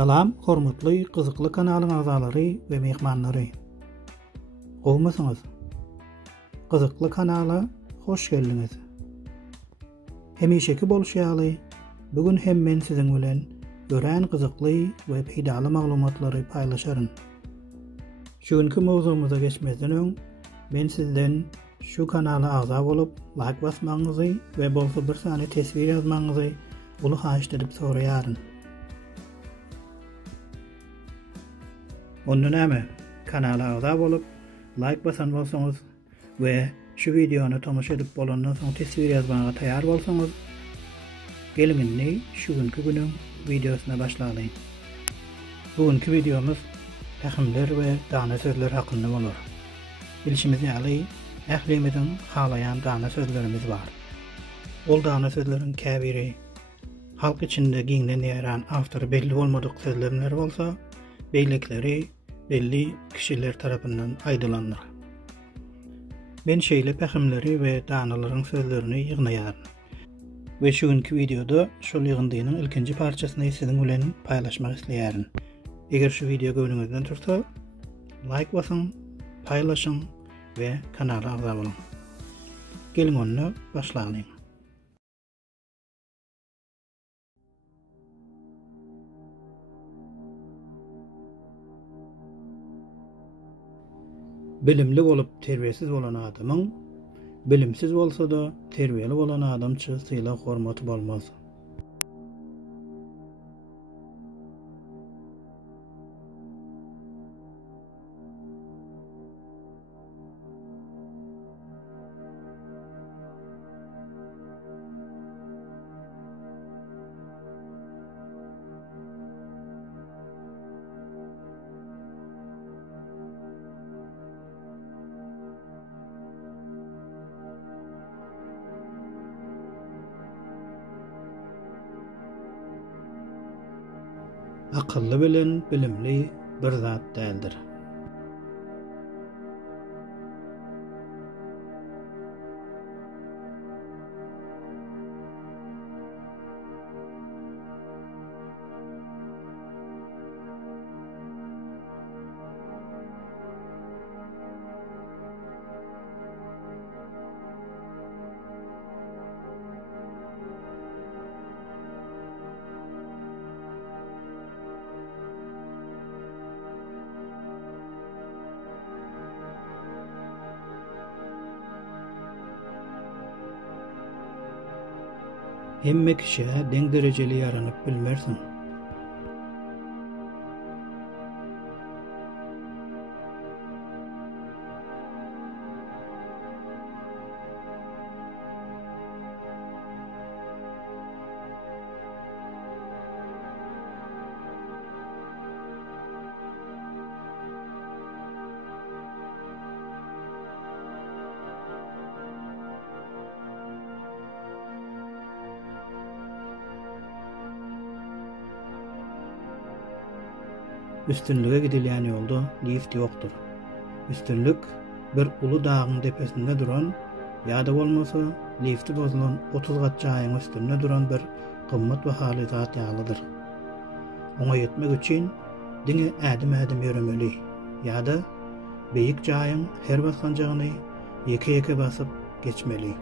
Salam, hormatly, gyzykly kanalyň agzalary we mehmanlary. Gowmasyňyz. Gyzykly kanala hoş geldiňiz. Hemişeki bolşýaly, bugün hem men siziň bilen görän gyzykly we peýdaly maglumatlary paýlaşaryn. Şuňky mowzumuza geçmezden öň men sizden şu kanala agza bolup like basmaňyzy we bolsa bir sany tesbir ýazmaňyzy uly haýyş edip soraýaryn. Ondan näme? Kanala agza bolup like basan bolsaňyz we şu videonu tamaşa edip bolandan soň tesbir ýazmaňa taýýar bolsaňyz, geliňizni şu günkü günüň videosuna başlaýyn. Bugünkü videomuz tähimler we dana sözler hakynda bolar. Bilişimiz ýaly ählimizin halayan dana sözlerimiz bar. Ol dana sözleriň käbiri halk içinde giňden ýaran awtory belli bolmadyk sözler bolsa, beýlekleri belli kişiler tarapyndan aýdylanýar. Men şeýle pähimleri we danalaryň sözlerini ýygnaýaryn. Ve şu günkü videoda şol ýygyndygynyň ilkinji parçasyny siziň bilen paýlaşmak isleýärin. Eger şu video göňüňizden tursa, like basyň, paýlaşyň we kanala agza boluň. Geliň onu başlaýyn. Bilimli bolup terbiyesiz bolan adamyň bilimsiz bolsa da terbiyeli bolan adamça syla hormaty bolmaz. Akıllı bilen bilimli bir zat däldir. Hemme kişi deň derejeli ýaranyp bilmersiň. Üstünlüge gidilýän ýolda lift ýokdur. Üstünlük bir uly dagyň tepesinde duran, ýa-da bolmasa lifti bozulan 30 gat jaýyň üstünde duran bir gymmat bahaly zat ýalydyr. Oňa ýetmek üçin diňe ädim ýöremeli, ýa-da beýik jaýyň her basganjagyny ýeke basyp geçmeli.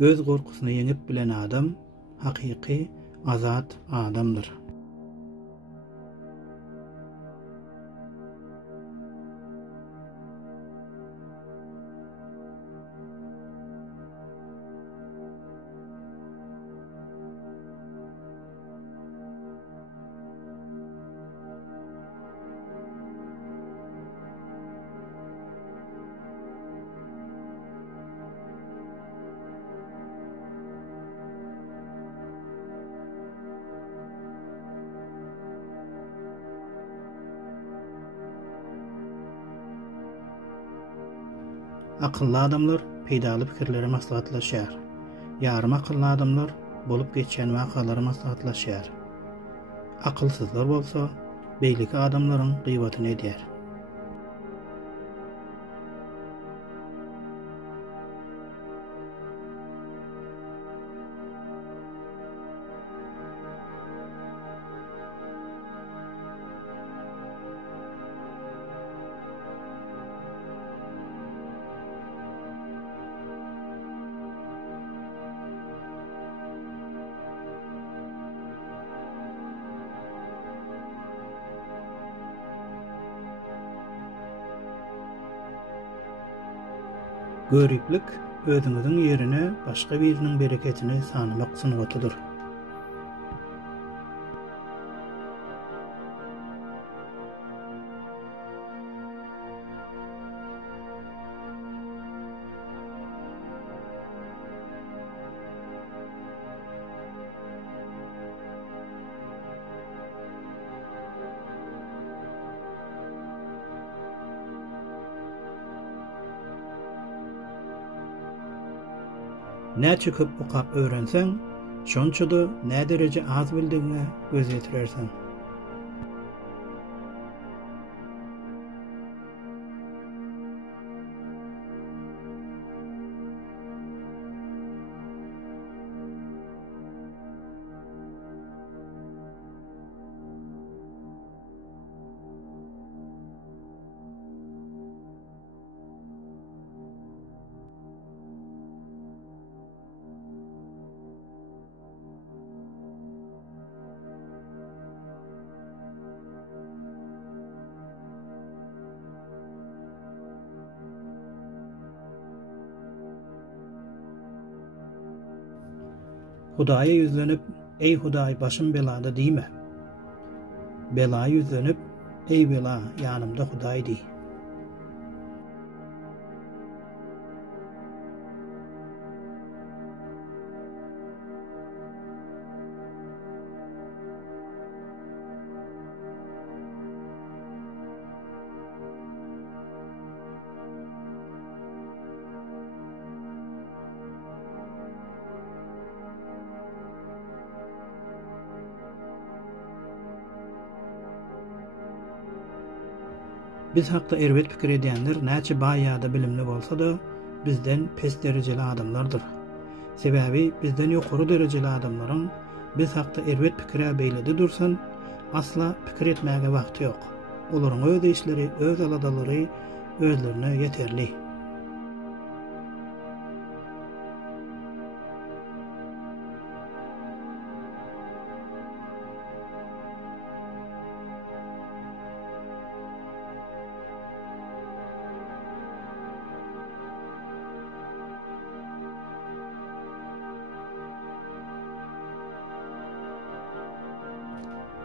Göz gorkusyny ýeňip bilen adam hakyky azat adamdyr. Akıllı adamlar peýdaly pikirlere maslahatlaşýar. Ýarym akıllı adamlar bolup geçen wakalara maslahatlaşýar. Akylsyzlar bolsa, beýleki adamlaryň gıybatyny edýär. Görüplik özüňiziň ýerine başga biriniň bereketini sanamak sungatydyr. Näçe köp okap öğrensen, şonçada nä derece az bildiğine göz yetirersen. Hudaýa yüzlenip, ey Hudaý başym belada diýme. Bela yüzlenip, ey bela ýanymda Hudaý diý. Biz hakda erwet pikir edýänler näçe baýada bilimli bolsa-da bizden pes derejeli adamlardyr. Sebäbi bizden ýokary derejeli adamlaryň biz hakda erwet pikire beýledi dursan, asla pikir etmäge wagty ýok. Olaryň öz işleri, öz aladalary özlerine ýeterli.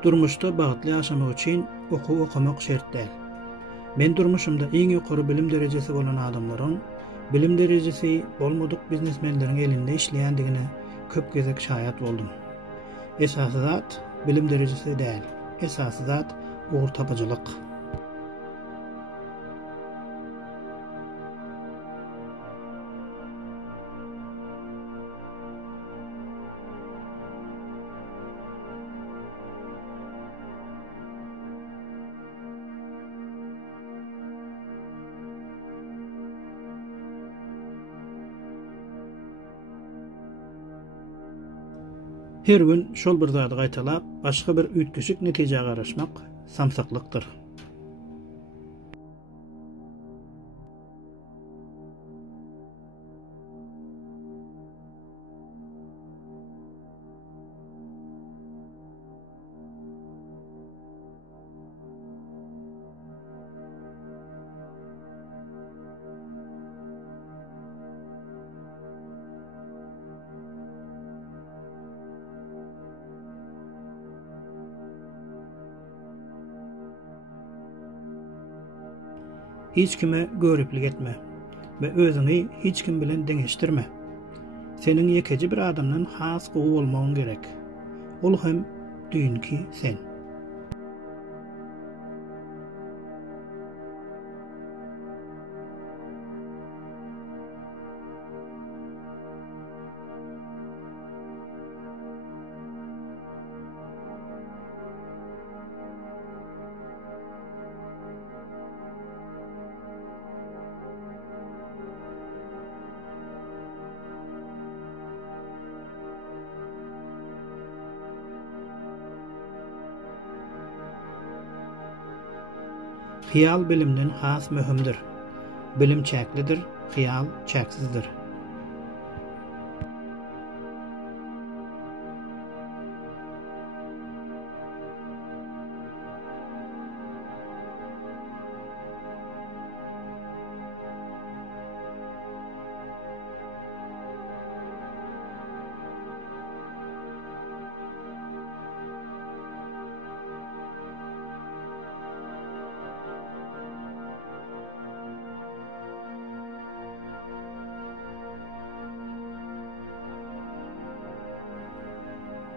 Durmuşda bagytly ýaşamak üçin okumak şert däl. Men durmuşymda iň ýokary bilim derejesi bolan adamlaryň bilim derejesi bolmadyk biznesmenleriň elinde işleýändigine köp gezek şaýat boldum. Esasy zat bilim derejesi däl. Esasy zat ugur tapajylyk. Her gün şol bir zady gaýtalap, başga bir üýtgeşik netije garaşmak samsaklykdyr. Hiç kime görüplik etme ve özüňi hiç kim bilen deňeşdirme. Senin ýekeji bir adamdan has gowy bolmagyň gerek. Ol hem düýünki sen. Hiyal bilimden has mühimdir. Bilim çäklidir, hiyal çäksizdir.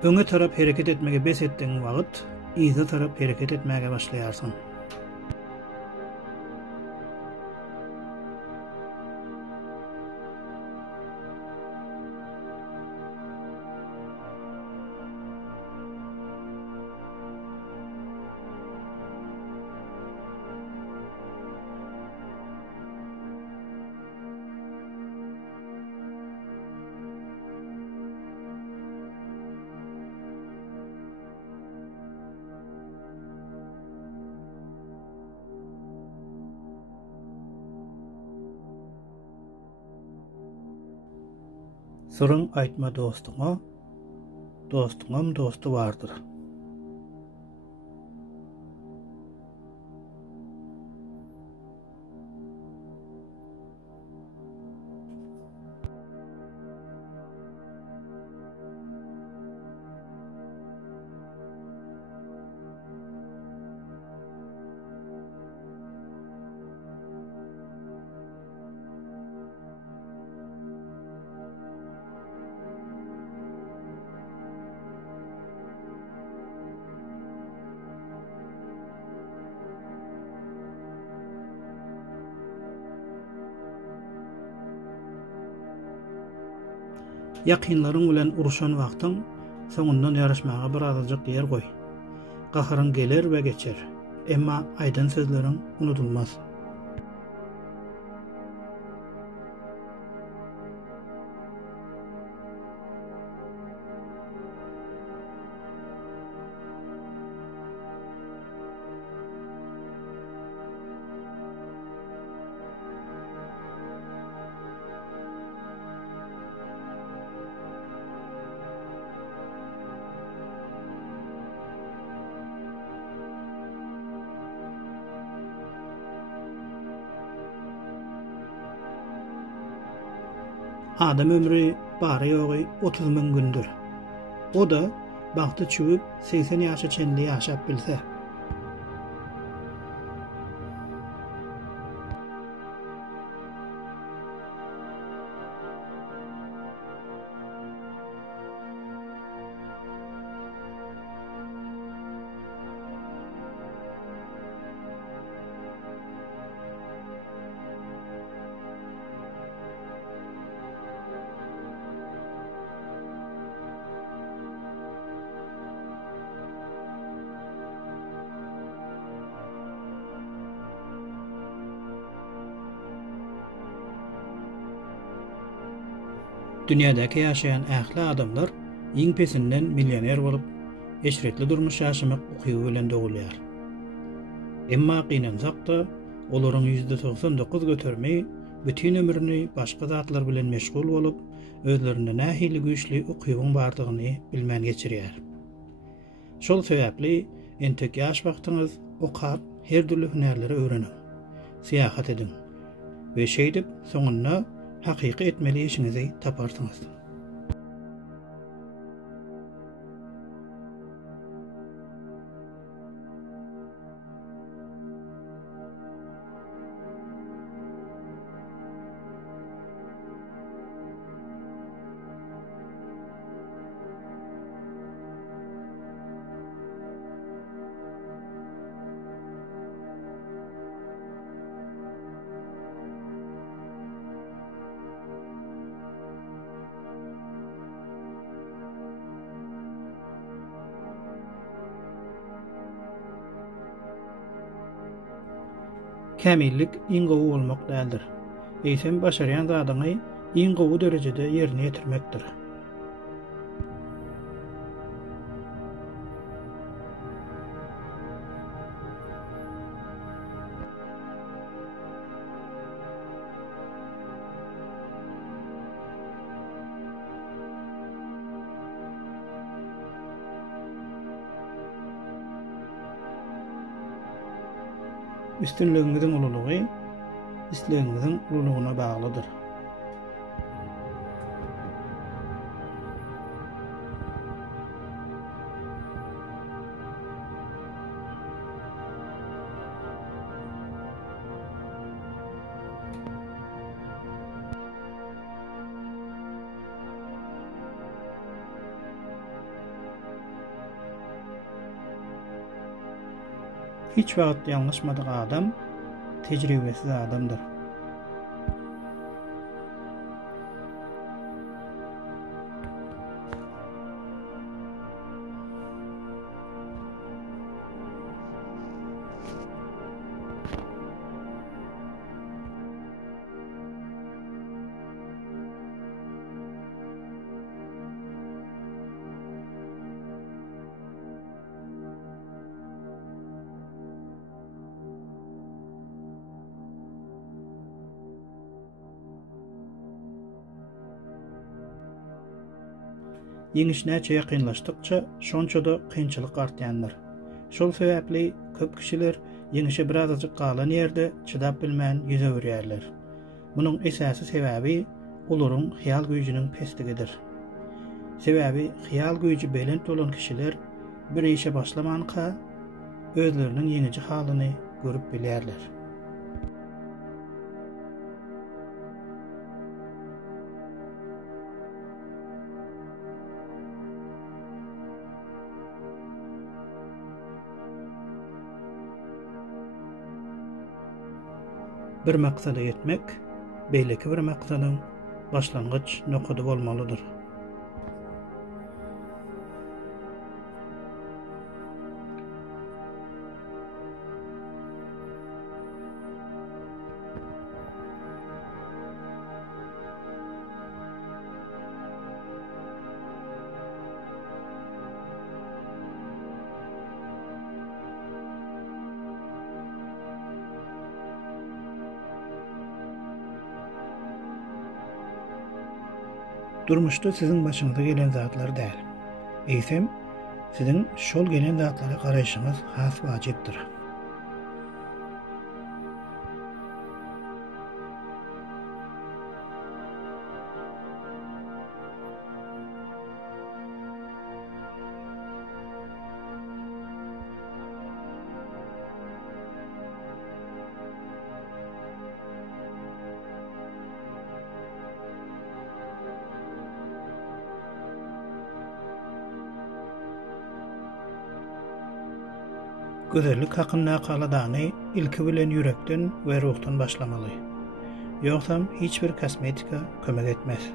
Öňe tarap hereket etmege bes etdiň wagt, iza tarap hereket etmäge başlaýarsyň. Sırın aýtma dostuňa, dostuňam dostu bardyr. Yakynlaryň bilen uruşan wagtyň soňundan ýaraşmaga bir azajyk ýer goý. Gaharyň geler we geçer, emma aýdan sözleriň unutulmaz. Adam ömrü bary ýogy 30 000 gündür. O da bagty çübüp 80 ýaşa çenli ýaşap bilse. Dünyadaki ýaşaýan ähli adamlar iň pesinden millioner bolup, eşretli durmuş ýaşamak ukyby bilen dogulýar. Emma gynansakda olaryň %99 götermeyi bütün ömrüni başga zatlar bilen meşgul bolup, özlerinde nähili güýçli ukybyň bardygyny bilmän geçirýär. Şol sebäpli entek ýaş wagtyňyz okap, her türlü hünärleri öwrenin, siýahat edin we şeýdip soňunda hakyky etmeli işinizi taparsyňyz. Kämillik iň gowy bolmak däldir. Eýsem başarýan zadyňy iň gowy derejede ýerine ýetirmekdir. Üstünlüğüňiziň ululugy islegiňiziň ululugyna baglydyr. Hiç wagt ýalňyşmadyk adam tejribesiz adamdyr. Ýeňiş näçe ýakynlaşdykça şonça-da kynçylyk artýandyr. Şol sebäpli köp kişiler ýeňişe birazajyk galan ýerde çydap bilmän ýüze berýärler. Munyň esasy sebäbi olaryň hyýal güýjiniň pesligidir. Sebäbi hyýal güýji belent bolan kişiler bir işe başlamanka özleriniň ýeňiji halyny görüp bilýärler. Bir maksada yetmek, beýleki bir maksadyň başlangyç nokady bolmalydyr. Durmuşda siziň başyňyza gelen zatlar däl. Eýsem, siziň şol gelen zatlara garaýşyňyz has wajypdyr. Gözellik hakynda kaladany ilki bilen yürekden we ruhdan başlamaly. Ýoksam hiç bir kosmetika kömek etmez.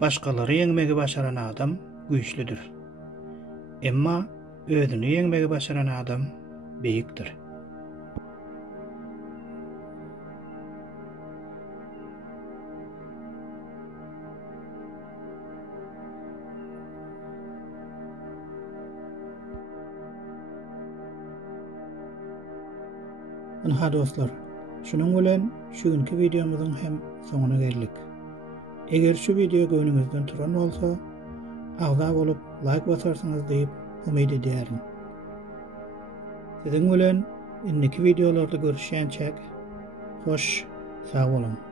Başgalary ýeňmegi başaran adam güýçlüdür. Emma özüni ýeňmegi başaran adam beýikdir. Anha dostlar, şunun bilen şu günkü videomyzyň hem soňuna geldik. Eger şu video göňüňizden turan bolsa, agza bolup like basarsyňyz diýip umyt edýärim. Siziň bilen indiki videolarda görüşýänçek hoş, sag bolun.